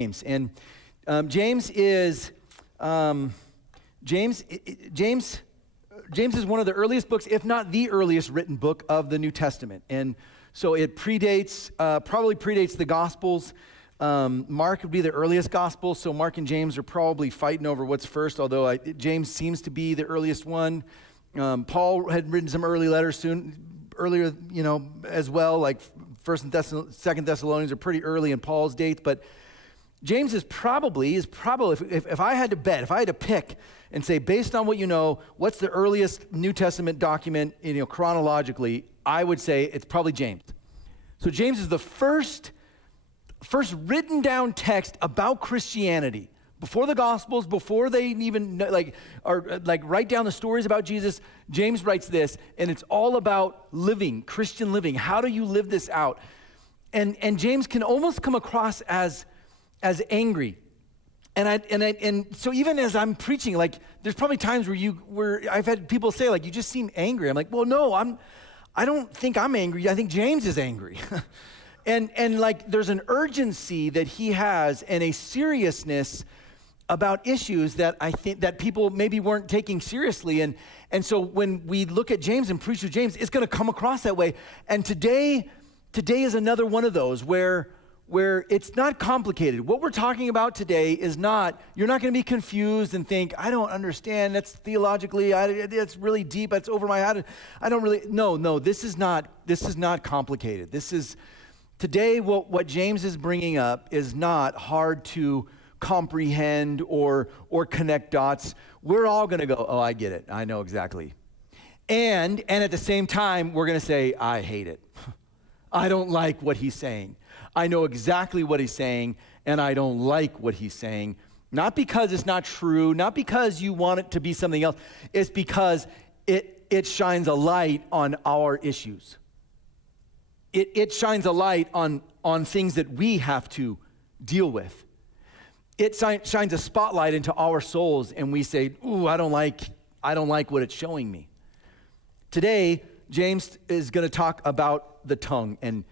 James. And James is James is one of the earliest books, if not the earliest written book of the New Testament. And so it probably predates the Gospels. Mark would be the earliest gospel, so Mark and James are probably fighting over what's first, although James seems to be the earliest one. Paul had written some early letters earlier, as well, like 1st and 2nd Thessalonians are pretty early in Paul's dates, but James is probably, if I had to bet, if I had to pick and say, based on what you know, what's the earliest New Testament document, chronologically, I would say it's probably James. So James is the first written down text about Christianity. Before the Gospels, before they even write down the stories about Jesus, James writes this, and it's all about Christian living. How do you live this out? And James can almost come across as angry. And so even as I'm preaching, there's probably times where I've had people say, you just seem angry. I'm like, well, no, I don't think I'm angry. I think James is angry. and there's an urgency that he has and a seriousness about issues that I think that people maybe weren't taking seriously. And so when we look at James and preach to James, it's going to come across that way. And today is another one of those where it's not complicated. What we're talking about today is you're not going to be confused and think, I don't understand, that's theologically, that's really deep, that's over my head. I don't really, no, this is not complicated. Today what James is bringing up is not hard to comprehend or connect dots. We're all going to go, oh, I get it, I know exactly. And at the same time, we're going to say, I hate it. I don't like what he's saying. I know exactly what he's saying, and I don't like what he's saying. Not because it's not true, not because you want it to be something else. It's because it shines a light on our issues. It shines a light on things that we have to deal with. It shines a spotlight into our souls, and we say, ooh, I don't like what it's showing me. Today, James is going to talk about the tongue and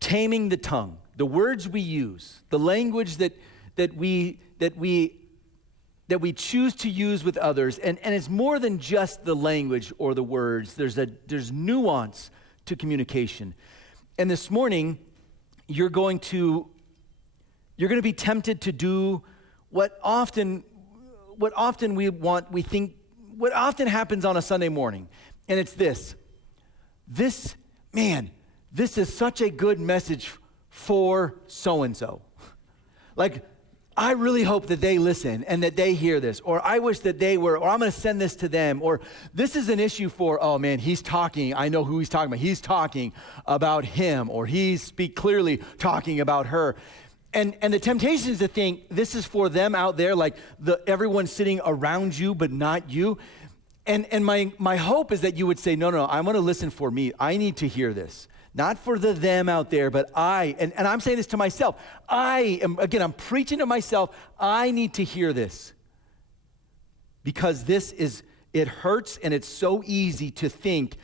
taming the tongue, the words we use, the language that we choose to use with others, and it's more than just the language or the words. There's nuance to communication. And this morning, you're going to be tempted to do what often happens on a Sunday morning, and it's this. This is such a good message for so-and-so. I really hope that they listen and that they hear this, or I wish that they were, or I'm going to send this to them, or this is an issue for, oh man, he's talking, I know who he's talking about. He's talking about him, or he's clearly talking about her. And the temptation is to think this is for them out there, everyone sitting around you, but not you. And my hope is that you would say, no, I want to listen for me. I need to hear this. Not for the them out there, but and I'm saying this to myself. I'm preaching to myself. I need to hear this. Because it hurts, and it's so easy to think.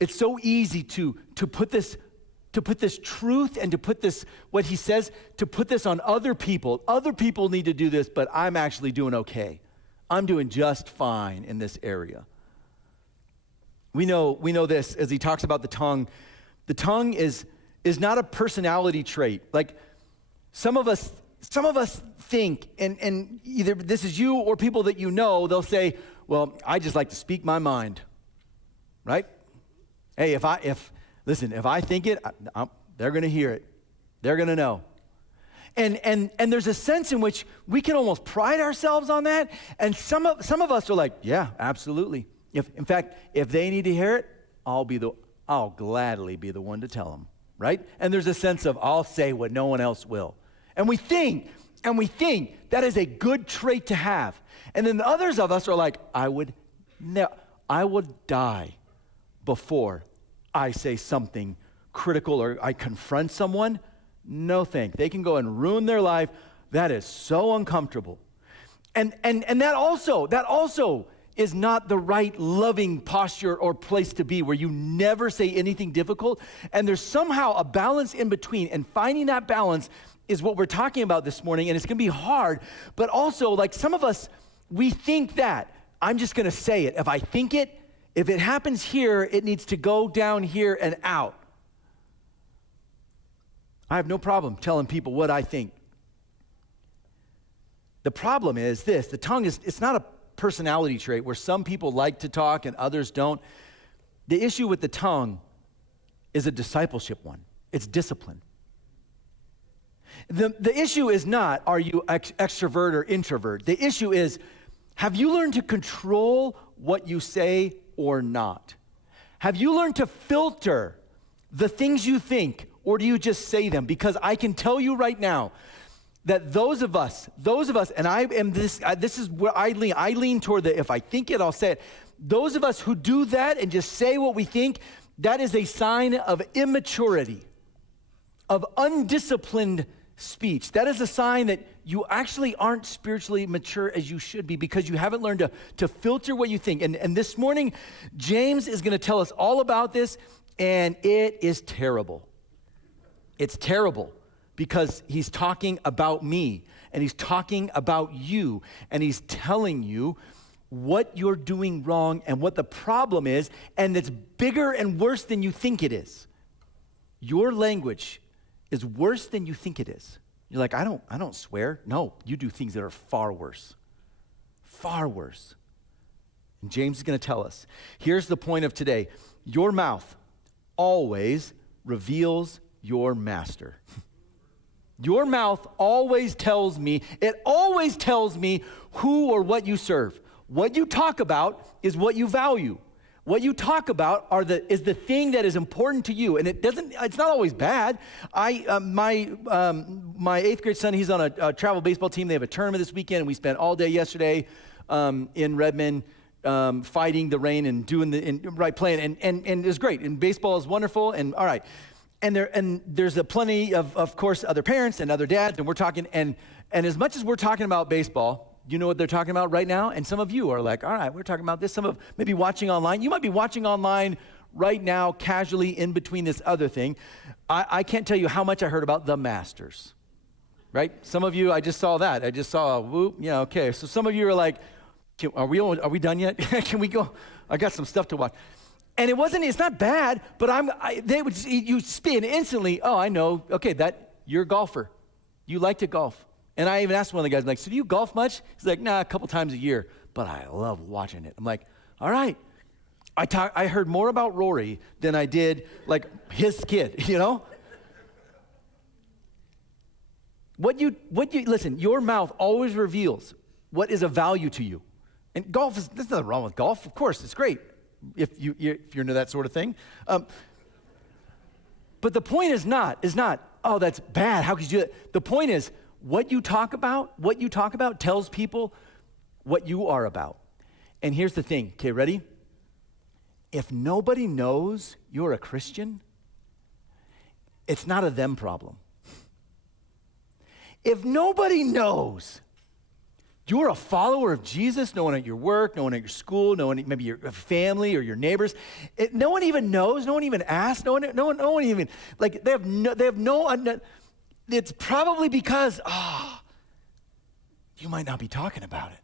It's so easy to put this truth and to put this, what he says, to put this on other people. Other people need to do this, but I'm actually doing okay. I'm doing just fine in this area. We know this as he talks about the tongue. The tongue is not a personality trait. Some of us think, and either this is you or people that you know, they'll say, well, I just like to speak my mind, right? Hey, if I think it, they're going to hear it. They're going to know. And there's a sense in which we can almost pride ourselves on that. And some of us are like, yeah, absolutely. In fact, if they need to hear it, I'll gladly be the one to tell them, right? And there's a sense of, I'll say what no one else will. And we think that is a good trait to have. And then the others of us are like, I would die before I say something critical or I confront someone. No thank. They can go and ruin their life. That is so uncomfortable. And that also is not the right loving posture or place to be, where you never say anything difficult. And there's somehow a balance in between, and finding that balance is what we're talking about this morning, and it's going to be hard, but also, like some of us, we think that, I'm just going to say it. If I think it, if it happens here, it needs to go down here and out. I have no problem telling people what I think. The problem is this, the tongue it's not a personality trait where some people like to talk and others don't. The issue with the tongue is a discipleship one. It's discipline. The issue is not, are you extrovert or introvert? The issue is, have you learned to control what you say or not? Have you learned to filter the things you think, or do you just say them? Because I can tell you right now that those of us, and I am this is where I lean toward the, if I think it, I'll say it. Those of us who do that and just say what we think, that is a sign of immaturity, of undisciplined speech. That is a sign that you actually aren't spiritually mature as you should be because you haven't learned to filter what you think. And this morning, James is going to tell us all about this, and it is terrible. It's terrible because he's talking about me, and he's talking about you, and he's telling you what you're doing wrong and what the problem is, and it's bigger and worse than you think it is. Your language is worse than you think it is. You're like, I don't swear. No, you do things that are far worse. Far worse. And James is going to tell us. Here's the point of today. Your mouth always reveals your master. Your mouth always tells me, it always tells me who or what you serve. What you talk about is what you value. What you talk about is the thing that is important to you, and it's not always bad. My 8th grade son, he's on a travel baseball team. They have a tournament this weekend, and we spent all day yesterday in Redmond fighting the rain and playing, and it was great. And baseball is wonderful, and all right. And there's plenty of course, other parents and other dads, and we're talking, and as much as we're talking about baseball, you know what they're talking about right now? And some of you are like, all right, we're talking about this. Some of maybe watching online. You might be watching online right now, casually in between this other thing. I can't tell you how much I heard about the Masters, right? Some of you, I just saw that. I just saw a whoop. Yeah, okay. So some of you are like, are we done yet? Can we go? I got some stuff to watch. And it's not bad, but you spin instantly. Oh, I know. Okay, you're a golfer. You like to golf. And I even asked one of the guys, I'm like, so do you golf much? He's like, nah, a couple times a year, but I love watching it. I'm like, all right. I heard more about Rory than I did like his kid, you know? Listen, your mouth always reveals what is of value to you. And there's nothing wrong with golf. Of course, it's great if you're into that sort of thing. But the point is not, oh, that's bad. How could you do that? The point is, what you talk about tells people what you are about. And here's the thing, okay, ready? If nobody knows you're a Christian, it's not a them problem. If nobody knows you're a follower of Jesus, no one at your work, no one at your school, no one, maybe your family or your neighbors, no one even knows, no one even asks, no one even, like they have no, it's probably because, you might not be talking about it.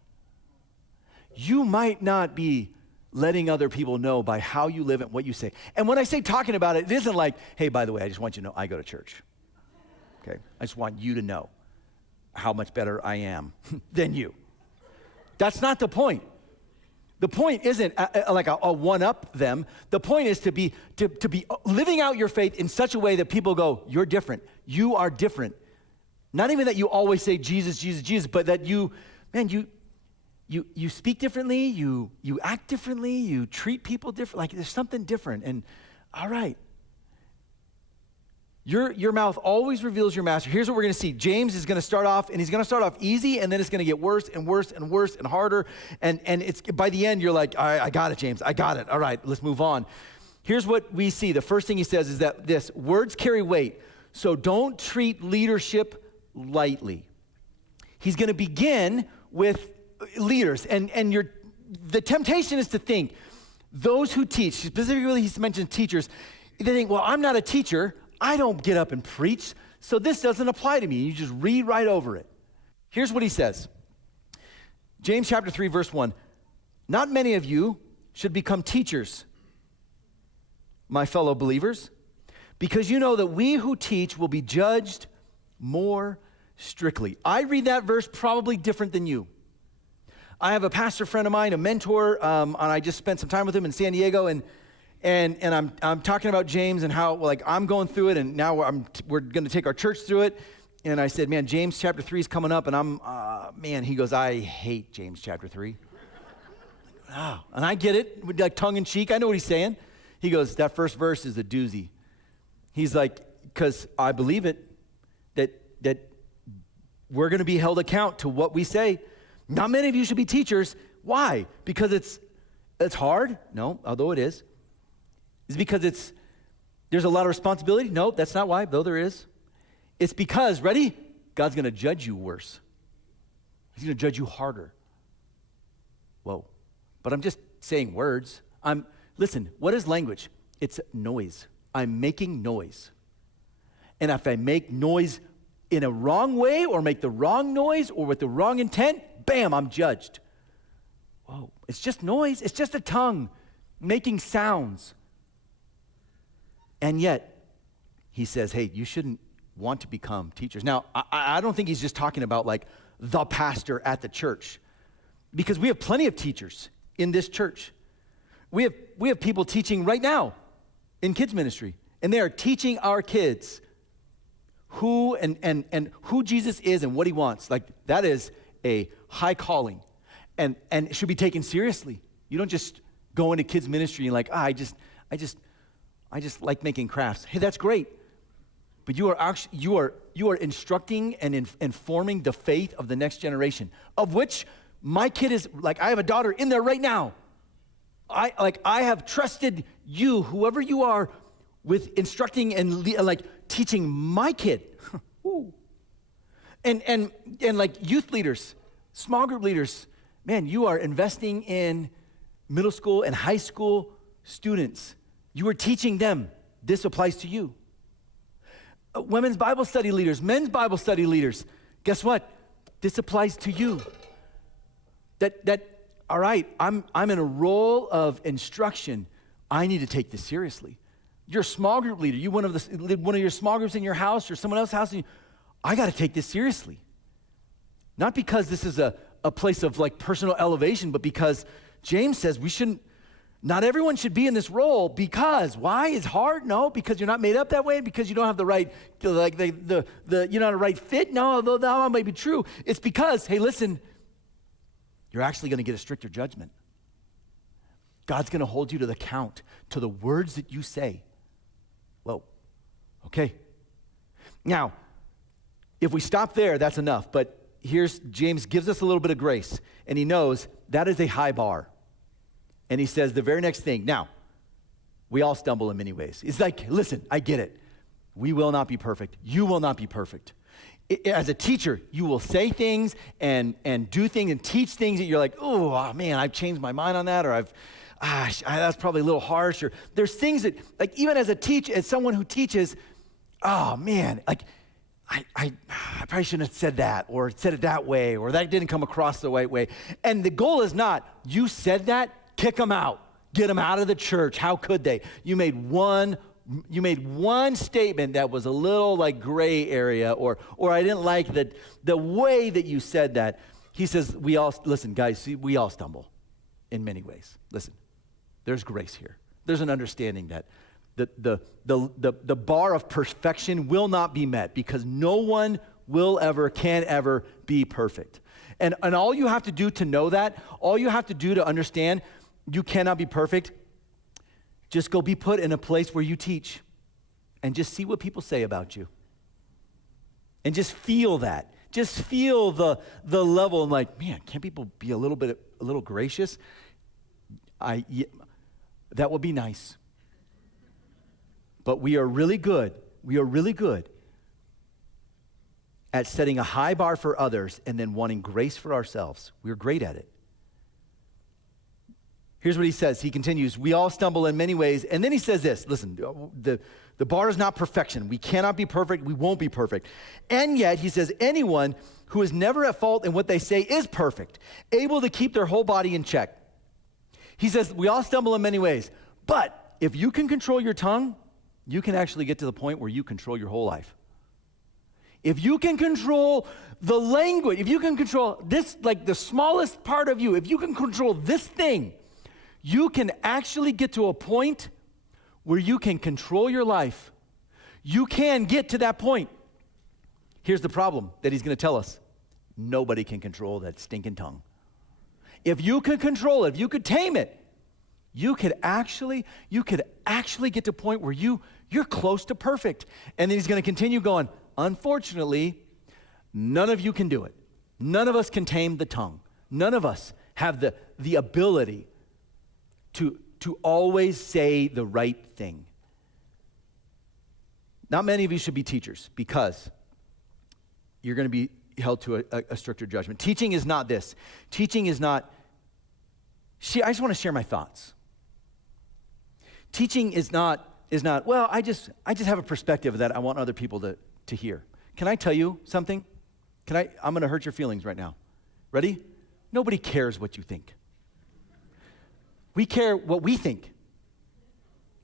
You might not be letting other people know by how you live and what you say. And when I say talking about it, it isn't like, hey, by the way, I just want you to know I go to church. Okay? I just want you to know how much better I am than you. That's not the point. The point isn't like a one-up them. The point is to be living out your faith in such a way that people go, you're different. You are different. Not even that you always say Jesus, Jesus, Jesus, but that you speak differently, you act differently, you treat people different. Like there's something different. And all right. Your mouth always reveals your master. Here's what we're going to see. James is going to start off, and he's going to start off easy, and then it's going to get worse and worse and worse and harder. And it's by the end, you're like, all right, I got it, James. I got it. All right, let's move on. Here's what we see. The first thing he says is that words carry weight, so don't treat leadership lightly. He's going to begin with leaders, and the temptation is to think those who teach, specifically he's mentioned teachers, they think, well, I'm not a teacher. I don't get up and preach, so this doesn't apply to me. You just read right over it. Here's what he says. James chapter 3, verse 1. Not many of you should become teachers, my fellow believers, because you know that we who teach will be judged more strictly. I read that verse probably different than you. I have a pastor friend of mine, a mentor, and I just spent some time with him in San Diego, and I'm talking about James and how like I'm going through it, and now we're going to take our church through it. And I said, man, James chapter 3 is coming up, and he goes, I hate James chapter 3. Oh, and I get it, with like tongue in cheek. I know what he's saying. He goes, that first verse is a doozy. He's like, because I believe it, that we're going to be held account to what we say. Not many of you should be teachers. Why? Because it's hard? No, although it is. Is because there's a lot of responsibility? No, that's not why, though there is. It's because, ready? God's going to judge you worse. He's going to judge you harder. Whoa. But I'm just saying words. Listen, what is language? It's noise. I'm making noise. And if I make noise in a wrong way or make the wrong noise or with the wrong intent, bam, I'm judged. Whoa, it's just noise. It's just a tongue making sounds. And yet, he says, hey, you shouldn't want to become teachers. Now, I don't think he's just talking about like the pastor at the church, because we have plenty of teachers in this church. We have people teaching right now in kids ministry, and they are teaching our kids who and who Jesus is and what he wants. Like that is a high calling, and it should be taken seriously. You don't just go into kids ministry and like, I just like making crafts. Hey, that's great, but you are instructing and informing the faith of the next generation, of which my kid is like. I have a daughter in there right now. I have trusted you, whoever you are, with instructing and like teaching my kid. and like youth leaders, small group leaders, man, you are investing in middle school and high school students. You are teaching them. This applies to you. Women's Bible study leaders, men's Bible study leaders, guess what? This applies to you. That all right, I'm in a role of instruction. I need to take this seriously. You're a small group leader. You one of your small groups in your house or someone else's house. I got to take this seriously. Not because this is a place of like personal elevation, but because James says we shouldn't. Not everyone should be in this role. Because why? It's hard? No, because you're not made up that way. Because you don't have the right, like you're not a right fit. No, although that might be true. It's because, hey, listen, you're actually going to get a stricter judgment. God's going to hold you to the count, to the words that you say. Whoa, okay. Now, if we stop there, that's enough. But James gives us a little bit of grace, and he knows that is a high bar. And he says the very next thing, now, we all stumble in many ways. It's like, listen, I get it. We will not be perfect. You will not be perfect. As a teacher, you will say things and do things and teach things that you're like, oh man, I've changed my mind on that, or that's probably a little harsh. Or there's things that, like, even as as someone who teaches, oh man, like I probably shouldn't have said that, or said it that way, or that didn't come across the right way. And the goal is not, you said that, kick them out, get them out of the church. How could they? You made one statement that was a little like gray area, or I didn't like the way that you said that. He says, listen, guys, we all stumble in many ways. Listen, there's grace here. There's an understanding that the bar of perfection will not be met, because no one can ever be perfect. And all you have to do to know that, all you have to do to understand you cannot be perfect, just go be put in a place where you teach and just see what people say about you. And just feel that. Just feel the level, and like, man, can't people be a little gracious? That would be nice. But we are really good at setting a high bar for others and then wanting grace for ourselves. We're great at it. Here's what he says. He continues, we all stumble in many ways. And then he says this, listen, The bar is not perfection. We cannot be perfect. We won't be perfect. And yet, he says, anyone who is never at fault in what they say is perfect, able to keep their whole body in check. He says, we all stumble in many ways, but if you can control your tongue, you can actually get to the point where you control your whole life. If you can control the language, if you can control this, like the smallest part of you, if you can control this thing, you can actually get to a point where you can control your life. You can get to that point. Here's the problem that he's going to tell us. Nobody can control that stinking tongue. If you could control it, if you could tame it, you could actually get to a point where you're close to perfect. And then he's going to continue going, unfortunately, none of you can do it. None of us can tame the tongue. None of us have the ability to always say the right thing. Not many of you should be teachers because you're going to be held to a stricter judgment. Teaching is not this. Teaching is not, I just want to share my thoughts. Teaching is not, well, I just have a perspective that I want other people to hear. Can I tell you something? I'm going to hurt your feelings right now. Ready? Nobody cares what you think. We care what we think.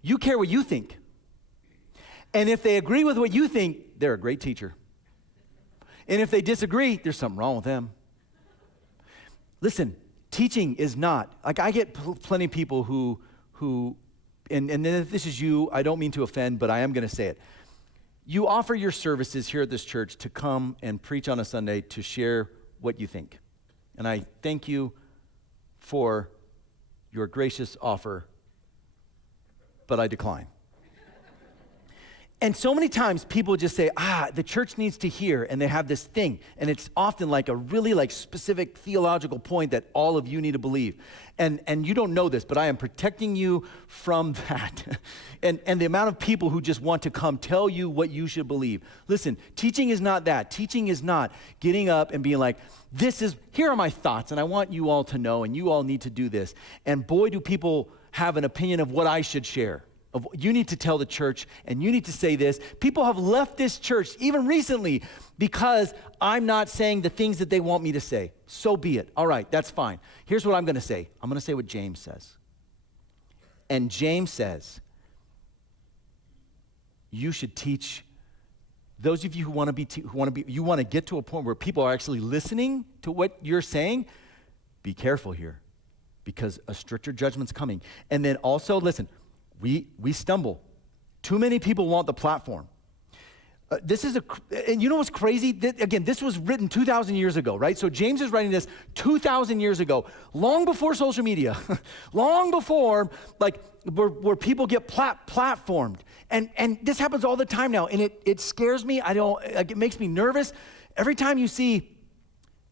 You care what you think. And if they agree with what you think, they're a great teacher. And if they disagree, there's something wrong with them. Listen, teaching is not, like I get plenty of people who and if this is you, I don't mean to offend, but I am going to say it. You offer your services here at this church to come and preach on a Sunday to share what you think. And I thank you for your gracious offer, but I decline. And so many times people just say, the church needs to hear, and they have this thing, and it's often like a really like specific theological point that all of you need to believe. And you don't know this, but I am protecting you from that. and the amount of people who just want to come tell you what you should believe. Listen, teaching is not that. Teaching is not getting up and being like, here are my thoughts, and I want you all to know, and you all need to do this. And boy, do people have an opinion of what I should share. You need to tell the church, and you need to say this. People have left this church, even recently, because I'm not saying the things that they want me to say. So be it. All right, that's fine. Here's what I'm going to say. I'm going to say what James says. And James says, you should teach. Those of you who want to get to a point where people are actually listening to what you're saying, be careful here, because a stricter judgment's coming. And then also, listen, we stumble. Too many people want the platform. And you know what's crazy? Again, this was written 2,000 years ago, right? So James is writing this 2,000 years ago, long before social media, long before, like, where people get platformed. And this happens all the time now, and it scares me. It makes me nervous. Every time you see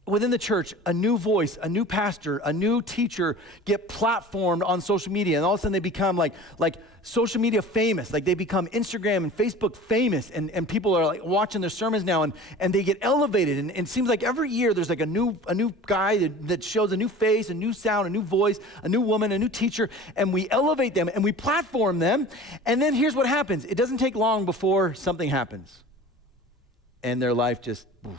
within the church, a new voice, a new pastor, a new teacher get platformed on social media, and all of a sudden they become like social media famous, like they become Instagram and Facebook famous, and people are like watching their sermons now, and they get elevated, and it seems like every year there's like a new guy that shows a new face, a new sound, a new voice, a new woman, a new teacher, and we elevate them, and we platform them, and then here's what happens. It doesn't take long before something happens, and their life just, oof.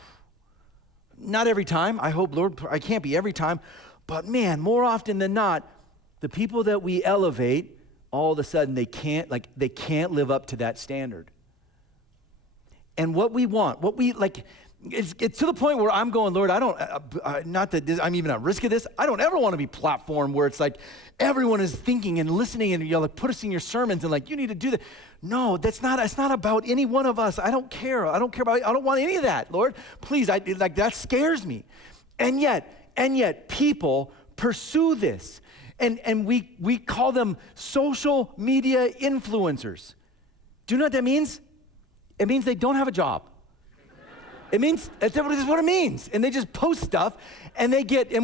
Not every time. I hope, Lord, I can't be every time. But man, more often than not, the people that we elevate, all of a sudden they can't live up to that standard. And what we want, it's to the point where I'm going, Lord, I don't, not that I'm even at risk of this. I don't ever want to be platformed where it's like everyone is thinking and listening, and like put us in your sermons and like you need to do that. No, it's not about any one of us. I don't care. I don't want any of that, Lord. Please, that scares me. And yet people pursue this. And we call them social media influencers. Do you know what that means? It means they don't have a job. That's what it means. And they just post stuff, and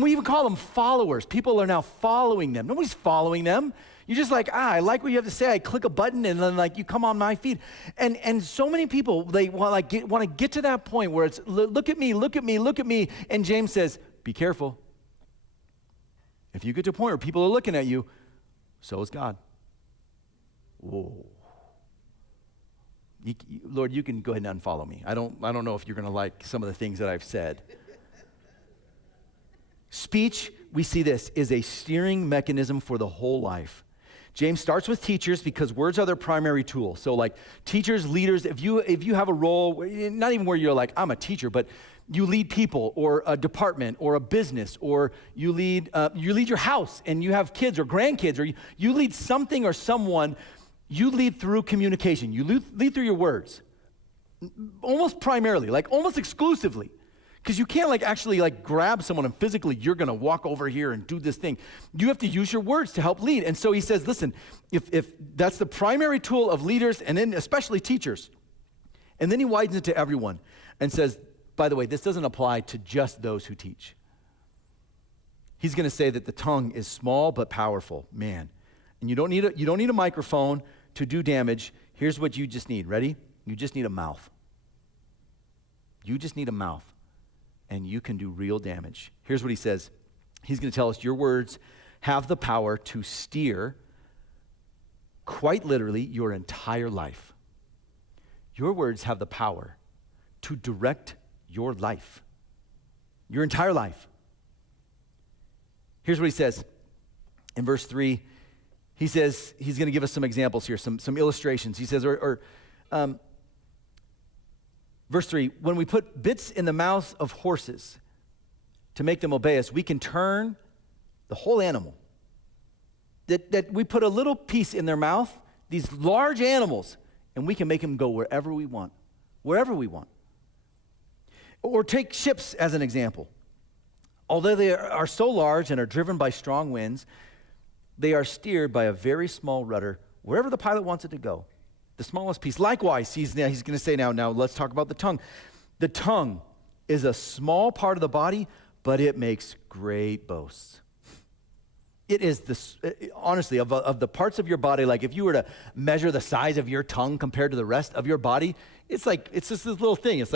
we even call them followers. People are now following them. Nobody's following them. You're just like, I like what you have to say. I click a button, and then like you come on my feed. And so many people, they want to get to that point where it's, look at me, look at me, look at me. And James says, be careful. If you get to a point where people are looking at you, so is God. Whoa. Lord, you can go ahead and unfollow me. I don't know if you're going to like some of the things that I've said. Speech, we see this, is a steering mechanism for the whole life. James starts with teachers because words are their primary tool. So like teachers, leaders, if you have a role, not even where you're like, I'm a teacher, but you lead people or a department or a business, or you lead your house and you have kids or grandkids, or you lead something or someone, you lead through communication. You lead through your words. Almost primarily, like almost exclusively. Because you can't actually grab someone and physically you're going to walk over here and do this thing. You have to use your words to help lead. And so he says, listen, if that's the primary tool of leaders and then especially teachers. And then he widens it to everyone and says, by the way, this doesn't apply to just those who teach. He's going to say that the tongue is small but powerful, man. And you don't need a microphone to do damage. Here's what you just need. Ready? You just need a mouth. You just need a mouth. And you can do real damage. Here's what he says. He's going to tell us your words have the power to steer, quite literally, your entire life. Your words have the power to direct your life, your entire life. Here's what he says in verse 3. He says he's going to give us some examples here, some illustrations. He says, verse 3, when we put bits in the mouths of horses to make them obey us, we can turn the whole animal. That we put a little piece in their mouth, these large animals, and we can make them go wherever we want. Wherever we want. Or take ships as an example. Although they are so large and are driven by strong winds, they are steered by a very small rudder wherever the pilot wants it to go. The smallest piece. Likewise, he's going to say now let's talk about the tongue. The tongue is a small part of the body, but it makes great boasts. It is honestly, of the parts of your body, like if you were to measure the size of your tongue compared to the rest of your body, it's just this little thing. It's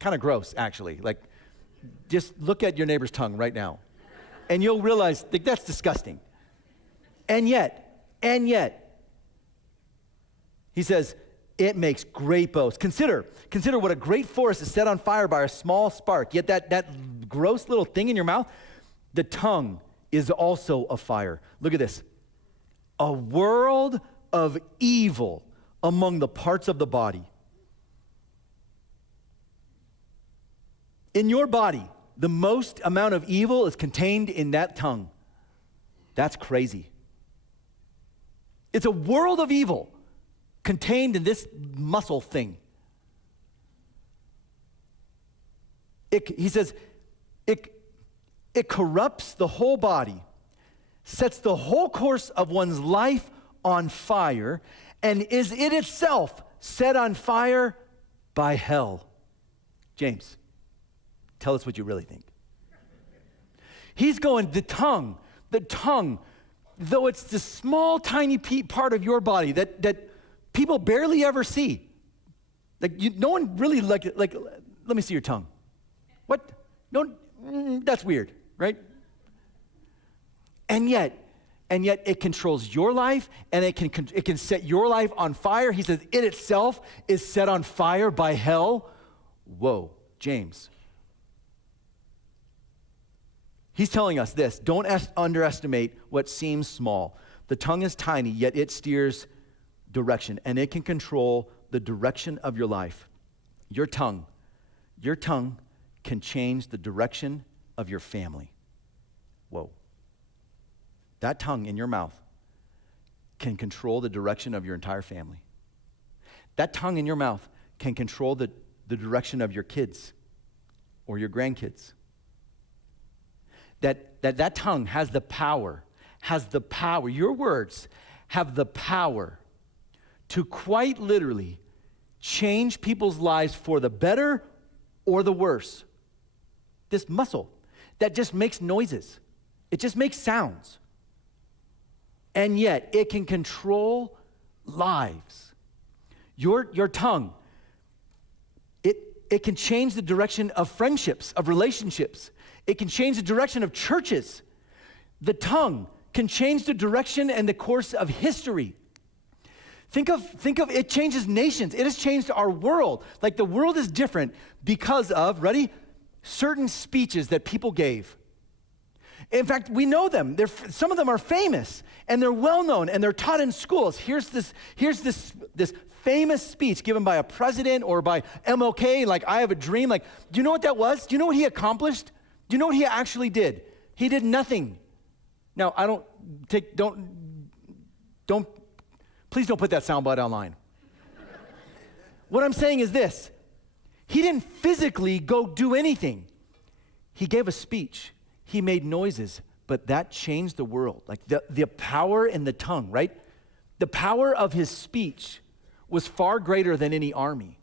kind of gross, actually. Just look at your neighbor's tongue right now, and you'll realize that's disgusting. And yet, he says, it makes great boasts. Consider what a great forest is set on fire by a small spark. Yet that gross little thing in your mouth, the tongue is also a fire. Look at this. A world of evil among the parts of the body. In your body, the most amount of evil is contained in that tongue. That's crazy. It's a world of evil contained in this muscle thing. He says, it corrupts the whole body, sets the whole course of one's life on fire, and is it itself set on fire by hell. James, tell us what you really think. He's going, the tongue, though it's the small, tiny part of your body that people barely ever see. No one really let me see your tongue. What? No, that's weird, right? And yet it controls your life, and it can set your life on fire. He says it itself is set on fire by hell. Whoa, James. He's telling us this: don't underestimate what seems small. The tongue is tiny, yet it steers direction, and it can control the direction of your life. Your tongue can change the direction of your family. Whoa. That tongue in your mouth can control the direction of your entire family. That tongue in your mouth can control the direction of your kids or your grandkids. That tongue has the power, your words have the power to quite literally change people's lives for the better or the worse. This muscle that just makes noises. It just makes sounds. And yet it can control lives. Your tongue, it can change the direction of friendships, of relationships. It can change the direction of churches. The tongue can change the direction and the course of history. Think of it changes nations. It has changed our world. Like the world is different because of, ready? Certain speeches that people gave. In fact, we know them. Some of them are famous and they're well known and they're taught in schools. Here's this famous speech given by a president or by MLK, like I have a dream. Like, do you know what that was? Do you know what he accomplished? Do you know what he actually did? He did nothing. Now, please don't put that soundbite online. What I'm saying is this. He didn't physically go do anything. He gave a speech. He made noises, but that changed the world. Like the power in the tongue, right? The power of his speech was far greater than any army,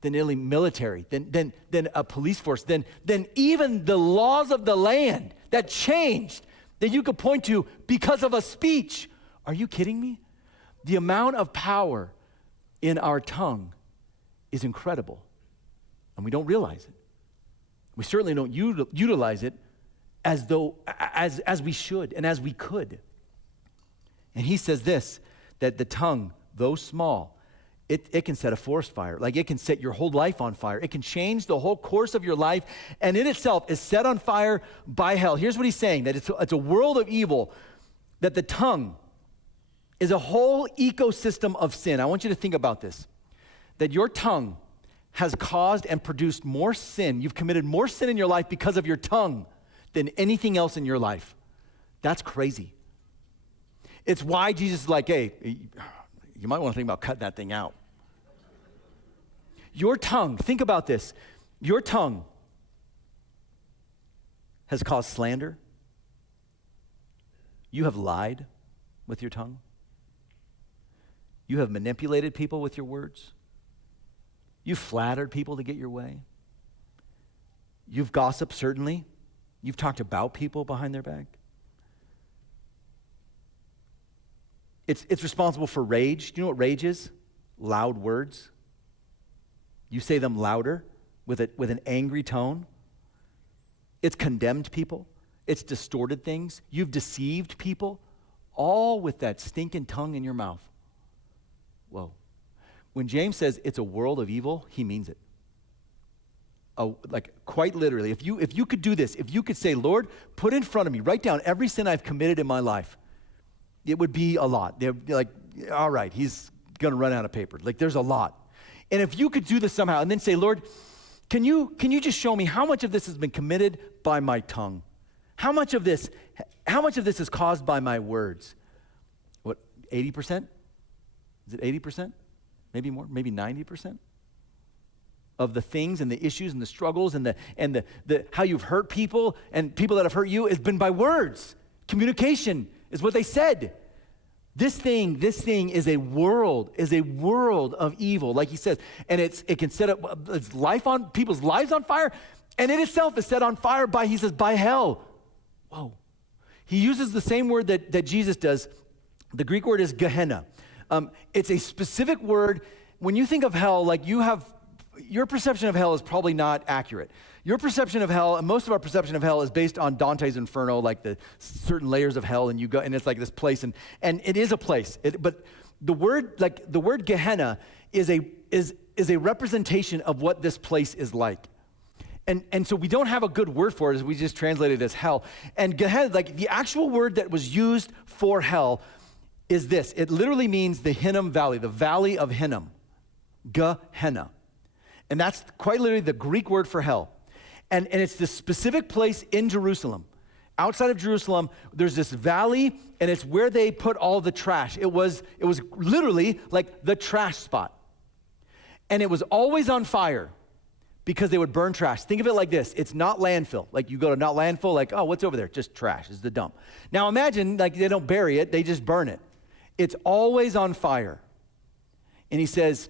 than any military, than a police force, than even the laws of the land that changed, that you could point to because of a speech. Are you kidding me? The amount of power in our tongue is incredible, and we don't realize it. We certainly don't utilize it as we should and as we could. And he says this, that the tongue, though small, it can set a forest fire. Like it can set your whole life on fire. It can change the whole course of your life, and in itself is set on fire by hell. Here's what he's saying, that it's a world of evil, that the tongue is a whole ecosystem of sin. I want you to think about this, that your tongue has caused and produced more sin. You've committed more sin in your life because of your tongue than anything else in your life. That's crazy. It's why Jesus is like, hey, you might want to think about cutting that thing out. Your tongue, think about this. Your tongue has caused slander. You have lied with your tongue. You have manipulated people with your words. You've flattered people to get your way. You've gossiped, certainly. You've talked about people behind their back. It's responsible for rage. Do you know what rage is? Loud words. You say them louder with an angry tone. It's condemned people. It's distorted things. You've deceived people, all with that stinking tongue in your mouth. Whoa. When James says it's a world of evil, he means it. Like quite literally. If you could do this, if you could say, Lord, put in front of me, write down every sin I've committed in my life, it would be a lot. They'd be like, all right, he's going to run out of paper. Like there's a lot. And if you could do this somehow and then say, Lord, can you just show me how much of this has been committed by my tongue? How much of this is caused by my words? What, 80%? Is it 80%? Maybe more, maybe 90%? Of the things and the issues and the struggles and the how you've hurt people and people that have hurt you has been by words. Communication is what they said. This thing is a world of evil, like he says, and it can set up people's lives on fire, and it itself is set on fire by hell. Whoa. He uses the same word that Jesus does. The Greek word is Gehenna. It's a specific word. When you think of hell, like your perception of hell is probably not accurate. Your perception of hell, and most of our perception of hell is based on Dante's Inferno, like the certain layers of hell, and you go, and it's like this place, and it is a place. But the word Gehenna is a representation of what this place is like. And so we don't have a good word for it, as we just translate it as hell. And Gehenna, like the actual word that was used for hell is this. It literally means the Hinnom Valley, the Valley of Hinnom. Gehenna. And that's quite literally the Greek word for hell. And it's this specific place in Jerusalem. Outside of Jerusalem, there's this valley, and it's where they put all the trash. It was literally like the trash spot. And it was always on fire because they would burn trash. Think of it like this. It's not landfill. Like you go to not landfill, like, oh, what's over there? Just trash. It's the dump. Now imagine, like they don't bury it. They just burn it. It's always on fire. And he says,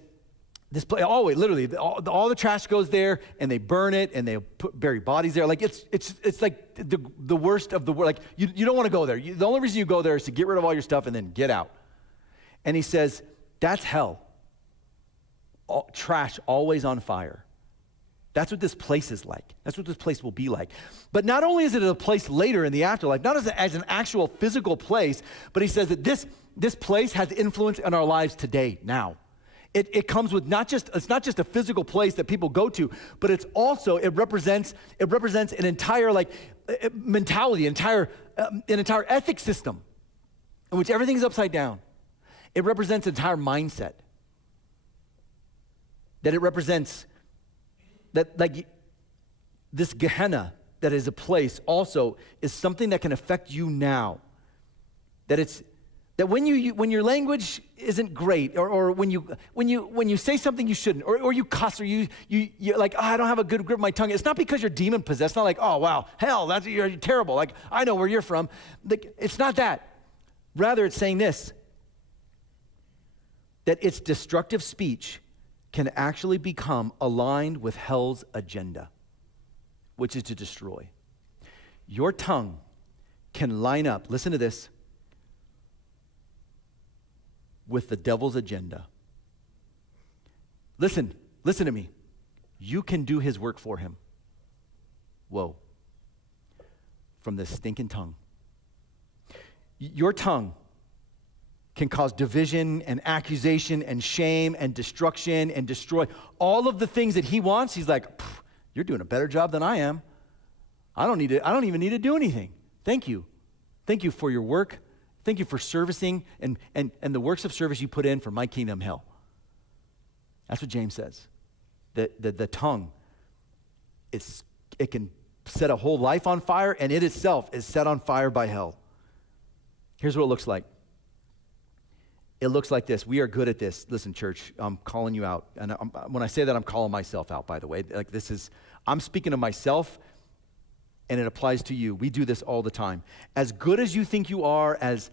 this place, always, literally, all the trash goes there, and they burn it, and they bury bodies there. Like it's like the worst of the worst. Like you don't want to go there. The only reason you go there is to get rid of all your stuff and then get out. And he says, that's hell. Trash always on fire. That's what this place is like. That's what this place will be like. But not only is it a place later in the afterlife, not as an actual physical place, but he says that this place has influence in our lives today, now. It comes with it's not just a physical place that people go to, but it's also, it represents an entire mentality, an entire ethic system in which everything's upside down. It represents an entire mindset. That it represents that this Gehenna that is a place also is something that can affect you now. That when your language isn't great, or when you say something you shouldn't, or you cuss, or you're like, I don't have a good grip of my tongue. It's not because you're demon possessed. It's not like, oh wow, hell, you're terrible. Like, I know where you're from. It's not that. Rather, it's saying this, that its destructive speech can actually become aligned with hell's agenda, which is to destroy. Your tongue can line up, listen to this, with the devil's agenda. Listen to me. You can do his work for him. Whoa. From this stinking tongue. Your tongue can cause division and accusation and shame and destruction and destroy all of the things that he wants. He's like, you're doing a better job than I am. I don't even need to do anything. Thank you. Thank you for your work. Thank you for servicing and the works of service you put in for my kingdom hell. That's what James says. The tongue, it can set a whole life on fire, and it itself is set on fire by hell. Here's what it looks like. It looks like this. We are good at this. Listen, church, I'm calling you out. And when I say that, I'm calling myself out, by the way. I'm speaking to myself, and it applies to you. We do this all the time. As good as you think you are, as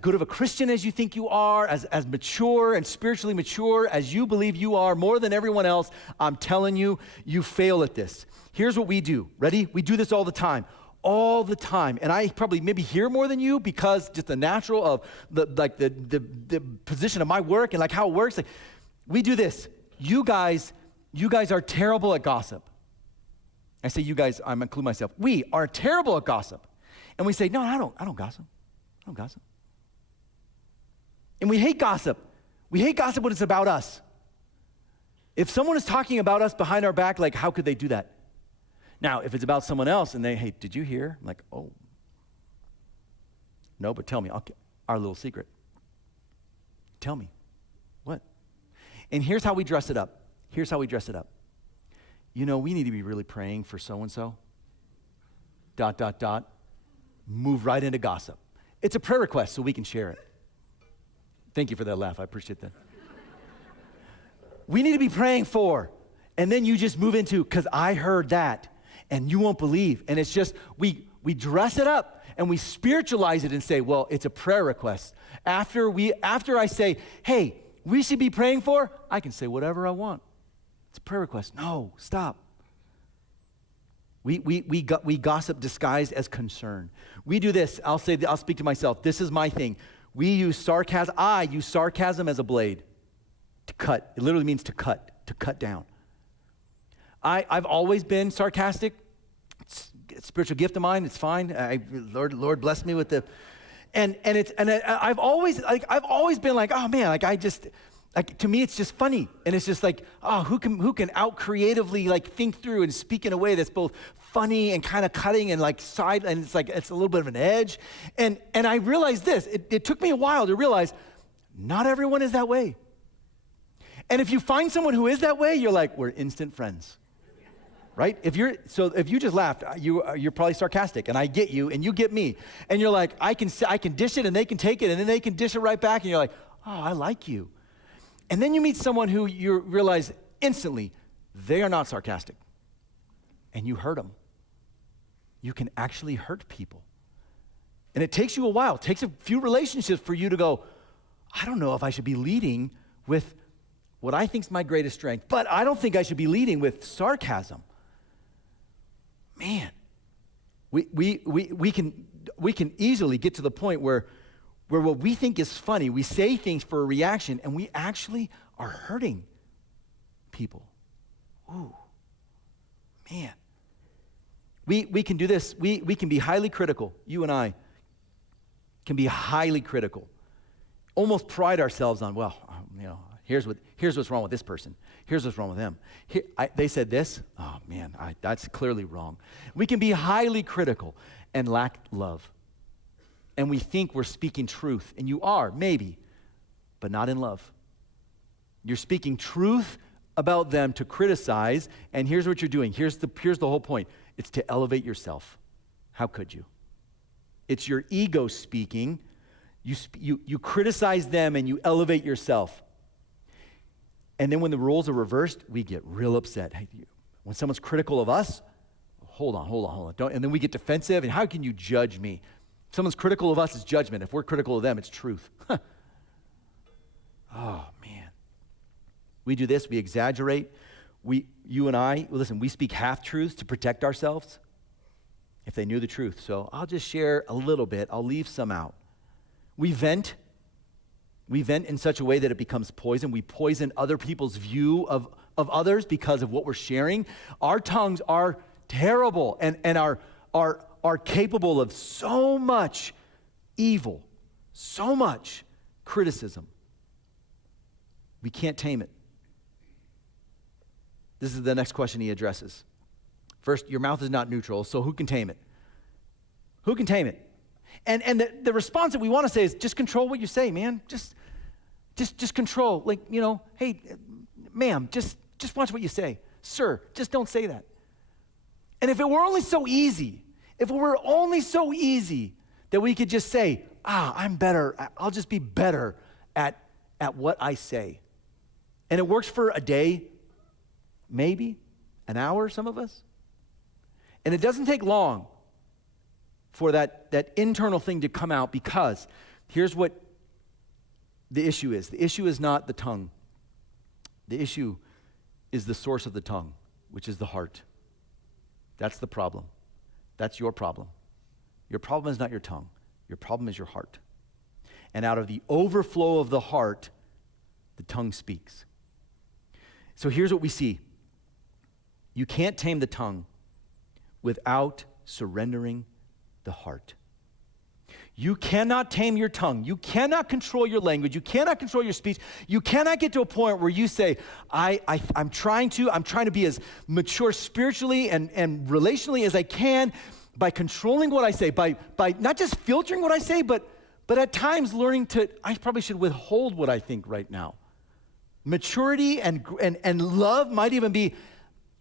good of a Christian as you think you are, as mature and spiritually mature as you believe you are, more than everyone else, I'm telling you, you fail at this. Here's what we do. Ready? We do this all the time. All the time. And I probably maybe hear more than you because just the natural of the position of my work and like how it works. Like, we do this. You guys are terrible at gossip. I say you guys, I'm including myself. We are terrible at gossip. And we say, no, I don't gossip. I don't gossip. And we hate gossip. We hate gossip when it's about us. If someone is talking about us behind our back, like, how could they do that? Now, if it's about someone else and hey, did you hear? I'm like, oh. No, but tell me, our little secret. Tell me. What? And here's how we dress it up. You know, we need to be really praying for so-and-so. ... Move right into gossip. It's a prayer request so we can share it. Thank you for that laugh. I appreciate that. We need to be praying for, and then you just move into, because I heard that. And you won't believe. And it's just, we dress it up and we spiritualize it and say, well, it's a prayer request. After I say, hey, we should be praying for, I can say whatever I want. It's a prayer request. No, stop. We gossip disguised as concern. We do this. I'll speak to myself. This is my thing. We use sarcasm. I use sarcasm as a blade to cut. It literally means to cut down. I've always been sarcastic. It's a spiritual gift of mine. It's fine. Lord bless me with the, I've always been like, oh man, to me it's just funny, and it's just like, oh, who can out creatively think through and speak in a way that's both funny and kind of cutting and side, and it's a little bit of an edge, and I realized this. It took me a while to realize not everyone is that way, and if you find someone who is that way, you're like, we're instant friends. Right? If you just laughed, you're probably sarcastic, and I get you, and you get me, and you're like, I can dish it, and they can take it, and then they can dish it right back, and you're like, oh, I like you. And then you meet someone who you realize instantly they are not sarcastic, and you hurt them. You can actually hurt people, and it takes you a while. It takes a few relationships for you to go, I don't know if I should be leading with what I think is my greatest strength, but I don't think I should be leading with sarcasm. Man, we can easily get to the point where what we think is funny, we say things for a reaction, and we actually are hurting people. Ooh, Man. We can do this. We can be highly critical. You and I can be highly critical. Almost pride ourselves on, well, here's what's wrong with this person. Here's what's wrong with them. They said this. Oh, man, that's clearly wrong. We can be highly critical and lack love. And we think we're speaking truth. And you are, maybe, but not in love. You're speaking truth about them to criticize, and here's what you're doing. Here's the whole point. It's to elevate yourself. How could you? It's your ego speaking. You criticize them and you elevate yourself. And then when the roles are reversed, we get real upset. Hey, when someone's critical of us, hold on. And then we get defensive, and how can you judge me? If someone's critical of us, it's judgment. If we're critical of them, it's truth. Oh, man. We do this, we exaggerate. You and I, listen, we speak half-truths to protect ourselves if they knew the truth. So I'll just share a little bit. I'll leave some out. We vent. We vent in such a way that it becomes poison. We poison other people's view of others because of what we're sharing. Our tongues are terrible and are capable of so much evil, so much criticism. We can't tame it. This is the next question he addresses. First, your mouth is not neutral, so who can tame it? Who can tame it? And the response that we want to say is just control what you say, man. Just control. Like, hey, ma'am, just watch what you say. Sir, just don't say that. And if it were only so easy that we could just say, I'm better. I'll just be better at what I say. And it works for a day, maybe an hour, some of us. And it doesn't take long for that internal thing to come out, because here's what the issue is. The issue is not the tongue. The issue is the source of the tongue, which is the heart. That's the problem. That's your problem. Your problem is not your tongue. Your problem is your heart. And out of the overflow of the heart, the tongue speaks. So here's what we see. You can't tame the tongue without surrendering the heart. You cannot tame your tongue. You cannot control your language. You cannot control your speech. You cannot get to a point where you say, I'm trying to be as mature spiritually and relationally as I can by controlling what I say, by not just filtering what I say, but at times learning I probably should withhold what I think right now. Maturity and love might even be,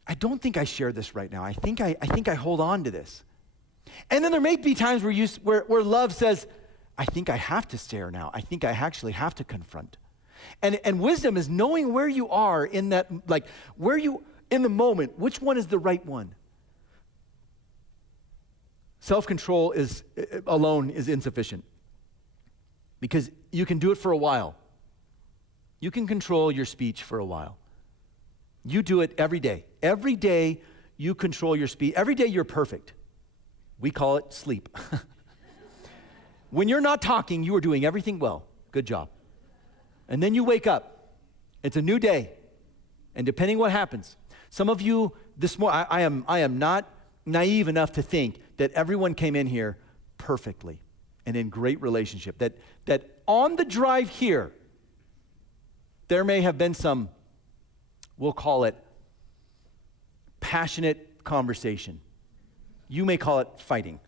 I don't think I share this right now. I think I hold on to this. And then there may be times where love says, I think I have to stare now. I think I actually have to confront. And wisdom is knowing where you are in that, like where you, in the moment, which one is the right one. Self-control alone is insufficient, because you can do it for a while. You can control your speech for a while. You do it every day. Every day you control your speech. Every day you're perfect. We call it sleep. When you're not talking, you are doing everything well. Good job. And then you wake up. It's a new day. And depending what happens, some of you this morning, I am not naive enough to think that everyone came in here perfectly and in great relationship. That on the drive here, there may have been some, we'll call it passionate conversation. You may call it fighting.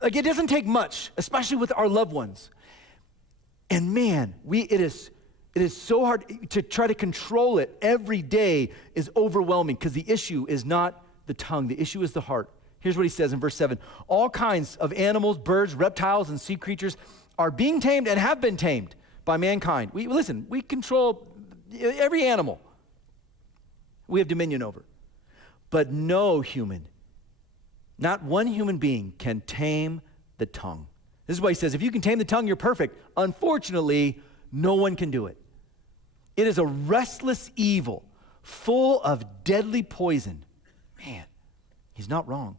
Like, it doesn't take much, especially with our loved ones. And man, it is so hard to try to control it every day is overwhelming, because the issue is not the tongue, the issue is the heart. Here's what he says in verse 7. All kinds of animals, birds, reptiles, and sea creatures are being tamed and have been tamed by mankind. We control every animal we have dominion over. But no human, not one human being can tame the tongue. This is why he says, if you can tame the tongue, you're perfect. Unfortunately, no one can do it. It is a restless evil, full of deadly poison. Man, he's not wrong.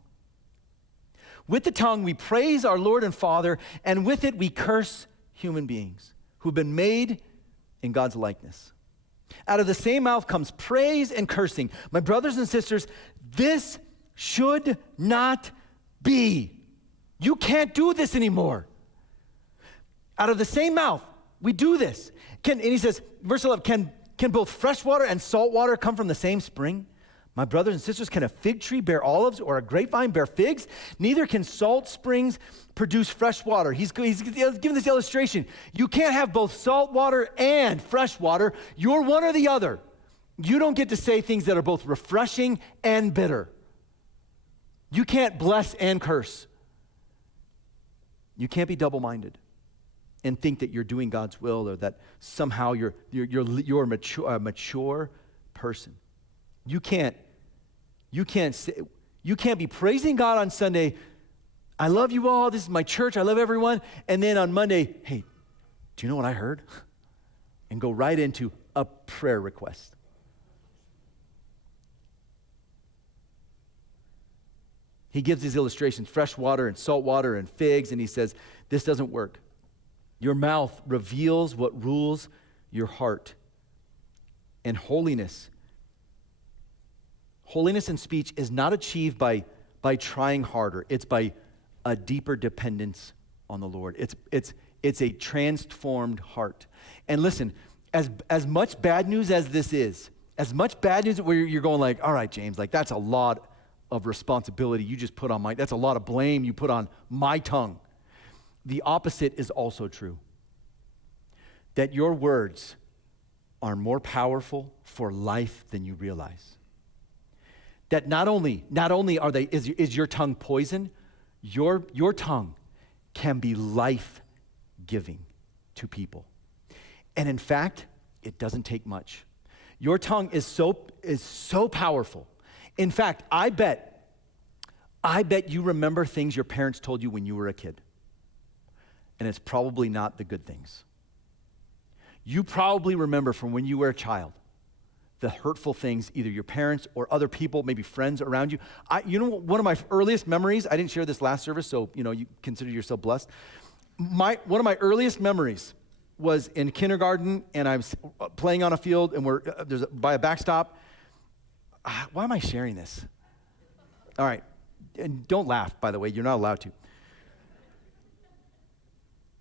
With the tongue, we praise our Lord and Father, and with it, we curse human beings who've been made in God's likeness. Out of the same mouth comes praise and cursing. My brothers and sisters, this should not be. You can't do this anymore. Out of the same mouth, we do this. And he says, verse 11, can both fresh water and salt water come from the same spring? My brothers and sisters, can a fig tree bear olives or a grapevine bear figs? Neither can salt springs produce fresh water. He's given this illustration. You can't have both salt water and fresh water. You're one or the other. You don't get to say things that are both refreshing and bitter. You can't bless and curse. You can't be double-minded and think that you're doing God's will or that somehow you're a mature person. You can't be praising God on Sunday. I love you all. This is my church. I love everyone. And then on Monday, hey, do you know what I heard? And go right into a prayer request. He gives these illustrations, fresh water and salt water and figs, and he says, this doesn't work. Your mouth reveals what rules your heart. And holiness in speech is not achieved by trying harder. It's by a deeper dependence on the Lord. It's a transformed heart. And listen, as much bad news as this is, as much bad news where you're going like, all right, James, like that's a lot of responsibility you just put on that's a lot of blame you put on my tongue. The opposite is also true. That your words are more powerful for life than you realize. That not only are they, is your tongue poison, your tongue can be life-giving to people. And in fact, it doesn't take much. Your tongue is so powerful. In fact, I bet you remember things your parents told you when you were a kid. And it's probably not the good things. You probably remember from when you were a child the hurtful things either your parents or other people, maybe friends around you. One of my earliest memories, I didn't share this last service, so you consider yourself blessed. One of my earliest memories was in kindergarten, and I was playing on a field, and we're by a backstop. Why am I sharing this? All right, and don't laugh, by the way, you're not allowed to.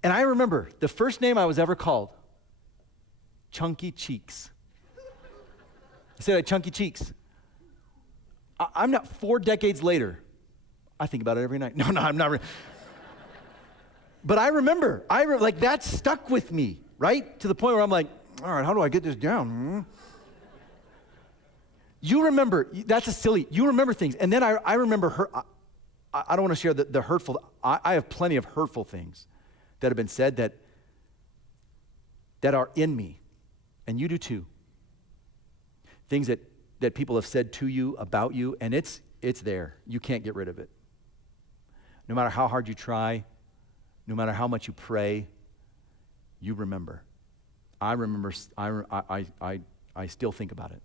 And I remember the first name I was ever called, Chunky Cheeks. I said, Chunky Cheeks. I'm not, 4 decades later, I think about it every night. No, I'm not. But I remember, like that stuck with me, right? To the point where I'm like, all right, how do I get this down? You remember, you remember things. And then I remember I don't want to share the hurtful, I have plenty of hurtful things that have been said that are in me. And you do too. Things that people have said to you, about you, and it's there. You can't get rid of it. No matter how hard you try, no matter how much you pray, you remember. I remember, I still think about it.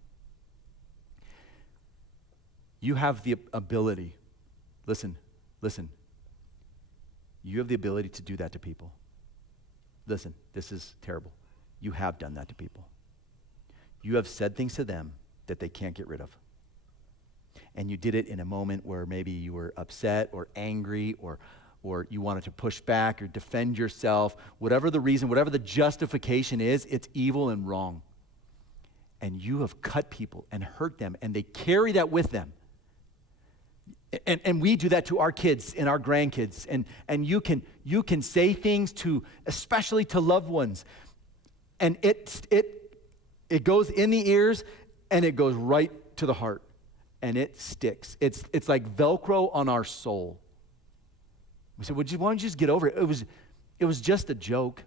You have the ability, listen, you have the ability to do that to people. Listen, this is terrible. You have done that to people. You have said things to them that they can't get rid of. And you did it in a moment where maybe you were upset or angry or you wanted to push back or defend yourself. Whatever the reason, whatever the justification is, it's evil and wrong. And you have cut people and hurt them, and they carry that with them. And we do that to our kids and our grandkids. And you can say things especially to loved ones, and it goes in the ears and it goes right to the heart, and it sticks. It's like Velcro on our soul. We said, why don't you just get over it? It was just a joke.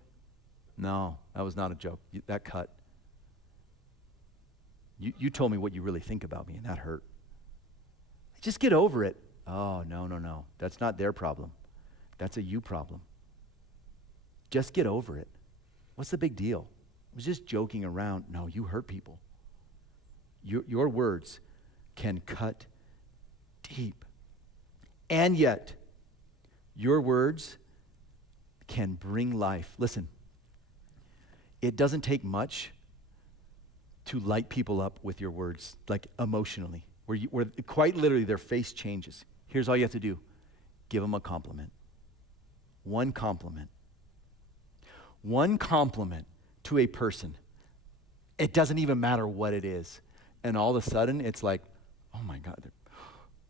No, that was not a joke. That cut. You told me what you really think about me, and that hurt. Just get over it. Oh, no. That's not their problem. That's a you problem. Just get over it. What's the big deal? I was just joking around. No, you hurt people. Your words can cut deep. And yet, your words can bring life. Listen, it doesn't take much to light people up with your words, like emotionally, where quite literally their face changes. Here's all you have to do. Give them a compliment. One compliment. One compliment to a person. It doesn't even matter what it is. And all of a sudden, it's like, oh my God,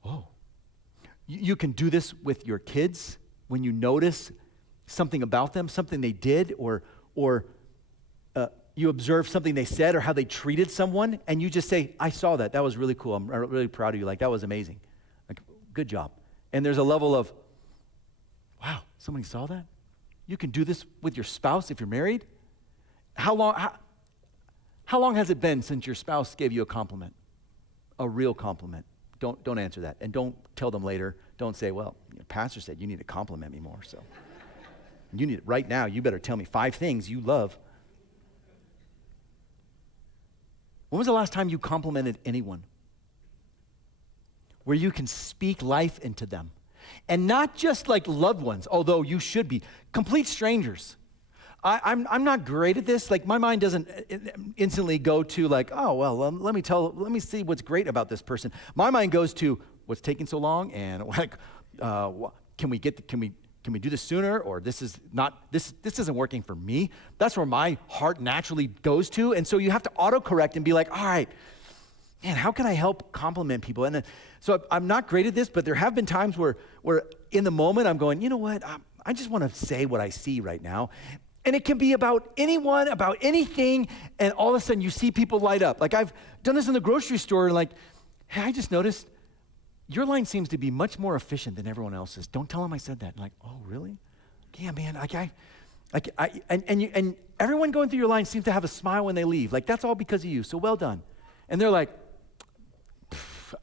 oh. You can do this with your kids when you notice something about them, something they did, or you observe something they said or how they treated someone, and you just say, I saw that. That was really cool. I'm really proud of you. Like, that was amazing. Like, good job. And there's a level of, wow, somebody saw that? You can do this with your spouse if you're married? How long has it been since your spouse gave you a compliment? A real compliment. Don't answer that. And don't tell them later. Don't say, well, your pastor said you need to compliment me more, so you need it right now. You better tell me 5 things you love. When was the last time you complimented anyone? Where you can speak life into them. And not just like loved ones, although you should be. Complete strangers. I'm not great at this. Like, my mind doesn't instantly go to like, oh, well, let me see what's great about this person. My mind goes to what's taking so long, and like, can we do this sooner? Or this isn't working for me. That's where my heart naturally goes to. And so you have to autocorrect and be like, all right, man, how can I help compliment people? And so I'm not great at this, but there have been times where in the moment I'm going, you know what? I just want to say what I see right now. And it can be about anyone, about anything, and all of a sudden you see people light up. Like, I've done this in the grocery store, and like, hey, I just noticed your line seems to be much more efficient than everyone else's. Don't tell them I said that. And like, oh, really? Yeah, man. And everyone going through your line seems to have a smile when they leave. Like, that's all because of you. So well done. And they're like,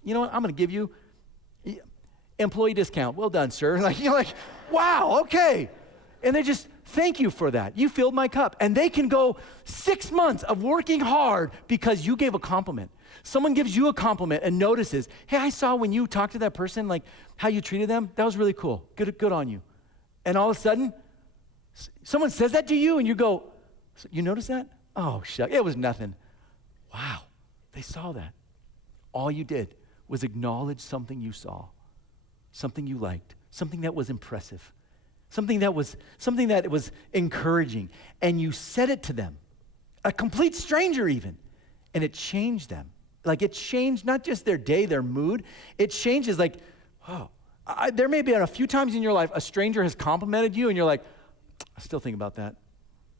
you know what? I'm going to give you employee discount. Well done, sir. Like, you're like, wow, okay. And they just, thank you for that. You filled my cup. And they can go 6 months of working hard because you gave a compliment. Someone gives you a compliment and notices, hey, I saw when you talked to that person, like how you treated them. That was really cool. Good on you. And all of a sudden, someone says that to you and you go, you notice that? Oh, shuck, it was nothing. Wow, they saw that. All you did was acknowledge something you saw, something you liked, something that was impressive, something that was encouraging, and you said it to them, a complete stranger even, and it changed them. Like, it changed not just their day, their mood. It changes like, oh, there may be a few times in your life a stranger has complimented you and you're like, I still think about that,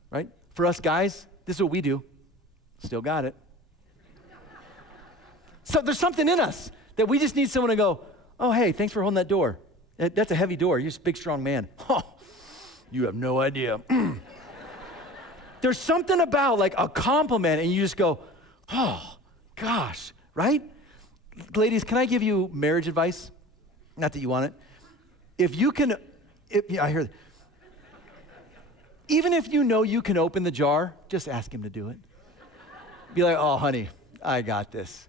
right? For us guys, this is what we do. Still got it. So there's something in us that we just need someone to go, oh, hey, thanks for holding that door. That's a heavy door. You're a big, strong man. Oh, you have no idea. There's something about like a compliment and you just go, oh, gosh, right? Ladies, can I give you marriage advice? Not that you want it. I hear that. Even if you know you can open the jar, just ask him to do it. Be like, oh, honey, I got this.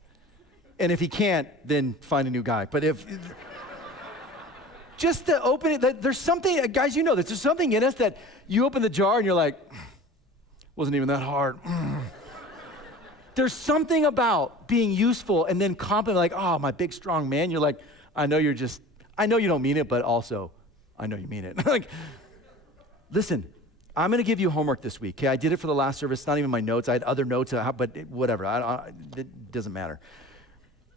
And if he can't, then find a new guy. But just to open it, there's something, guys, you know this, there's something in us that you open the jar and you're like, wasn't even that hard. There's something about being useful and then compliment, like, oh, my big, strong man. You're like, I know you don't mean it, but also, I know you mean it. Like, listen, I'm going to give you homework this week. Okay, I did it for the last service. It's not even my notes. I had other notes, but whatever. It doesn't matter.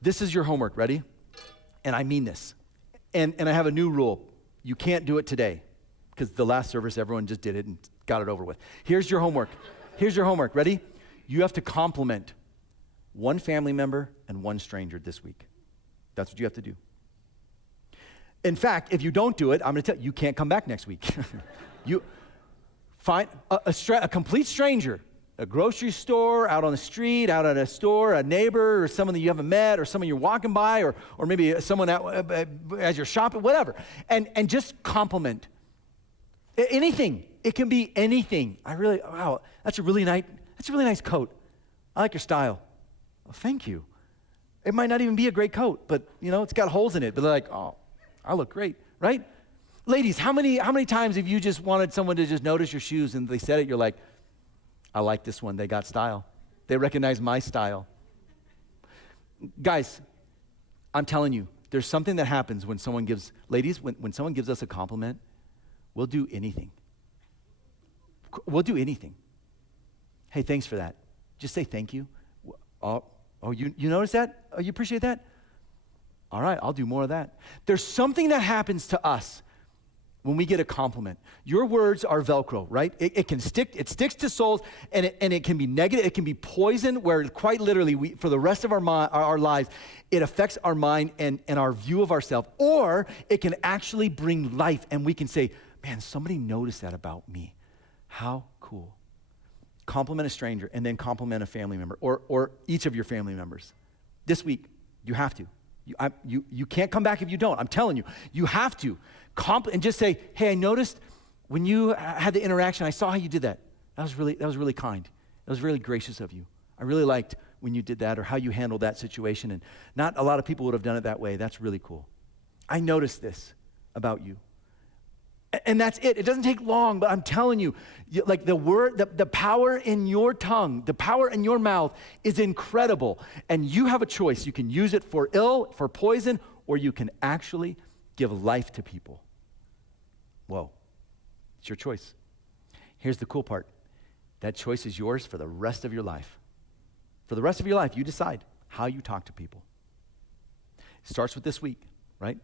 This is your homework. Ready? And I mean this. And I have a new rule. You can't do it today because the last service, everyone just did it and got it over with. Here's your homework. Ready? You have to compliment one family member and one stranger this week. That's what you have to do. In fact, if you don't do it, I'm going to tell you, you can't come back next week. You find a complete stranger, a grocery store, out on the street, out at a store, a neighbor, or someone that you haven't met, or someone you're walking by, or maybe someone as you're shopping, whatever, and just compliment. Anything. It can be anything. Wow, that's a really nice coat. I like your style. Well, thank you. It might not even be a great coat, but it's got holes in it. But they're like, oh, I look great, right? Ladies, how many times have you just wanted someone to just notice your shoes and they said it, you're like, I like this one, they got style. They recognize my style. Guys, I'm telling you, there's something that happens when someone gives, ladies, when someone gives us a compliment, we'll do anything. We'll do anything. Hey, thanks for that. Just say thank you. Oh, you notice that? Oh, you appreciate that? All right, I'll do more of that. There's something that happens to us when we get a compliment. Your words are Velcro, right? It can stick, it sticks to souls, and it can be negative, it can be poison, where quite literally, for the rest of our lives, it affects our mind and our view of ourselves. Or it can actually bring life, and we can say, man, somebody noticed that about me. How cool. Compliment a stranger, and then compliment a family member, or each of your family members. This week, you have to. You can't come back if you don't. I'm telling you, you have to and just say, hey, I noticed when you had the interaction, I saw how you did that. That was really kind. That was really gracious of you. I really liked when you did that, or how you handled that situation. And not a lot of people would have done it that way. That's really cool. I noticed this about you. And that's it. It doesn't take long, but I'm telling you, like the word, the power in your tongue, the power in your mouth is incredible. And you have a choice. You can use it for ill, for poison, or you can actually give life to people. Whoa. It's your choice. Here's the cool part. That choice is yours for the rest of your life. For the rest of your life, you decide how you talk to people. It starts with this week, right?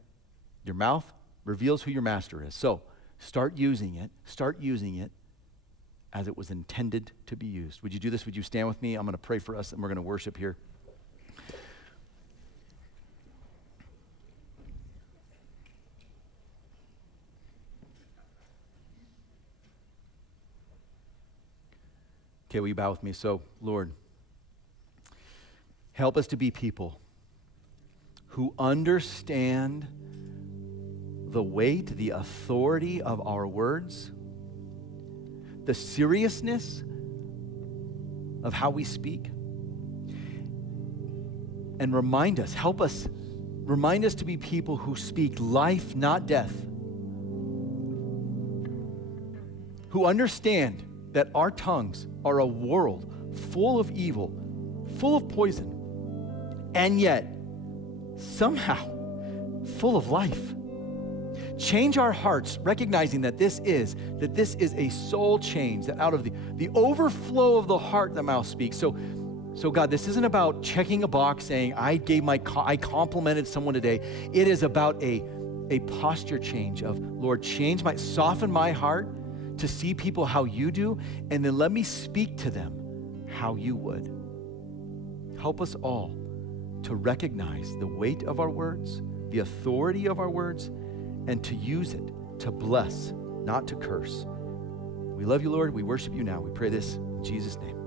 Your mouth reveals who your master is. So, start using it as it was intended to be used. Would you do this? Would you stand with me? I'm going to pray for us, and we're going to worship here. Okay, will you bow with me? So, Lord, help us to be people who understand the weight, the authority of our words, the seriousness of how we speak, and remind us to be people who speak life, not death, who understand that our tongues are a world full of evil, full of poison, and yet somehow full of life. Change our hearts, recognizing that this is a soul change, that out of the overflow of the heart, the mouth speaks. So God, this isn't about checking a box saying, I complimented someone today. It is about a posture change of, Lord, soften my heart to see people how you do, and then let me speak to them how you would. Help us all to recognize the weight of our words, the authority of our words, and to use it to bless, not to curse. We love you, Lord. We worship you now. We pray this in Jesus' name.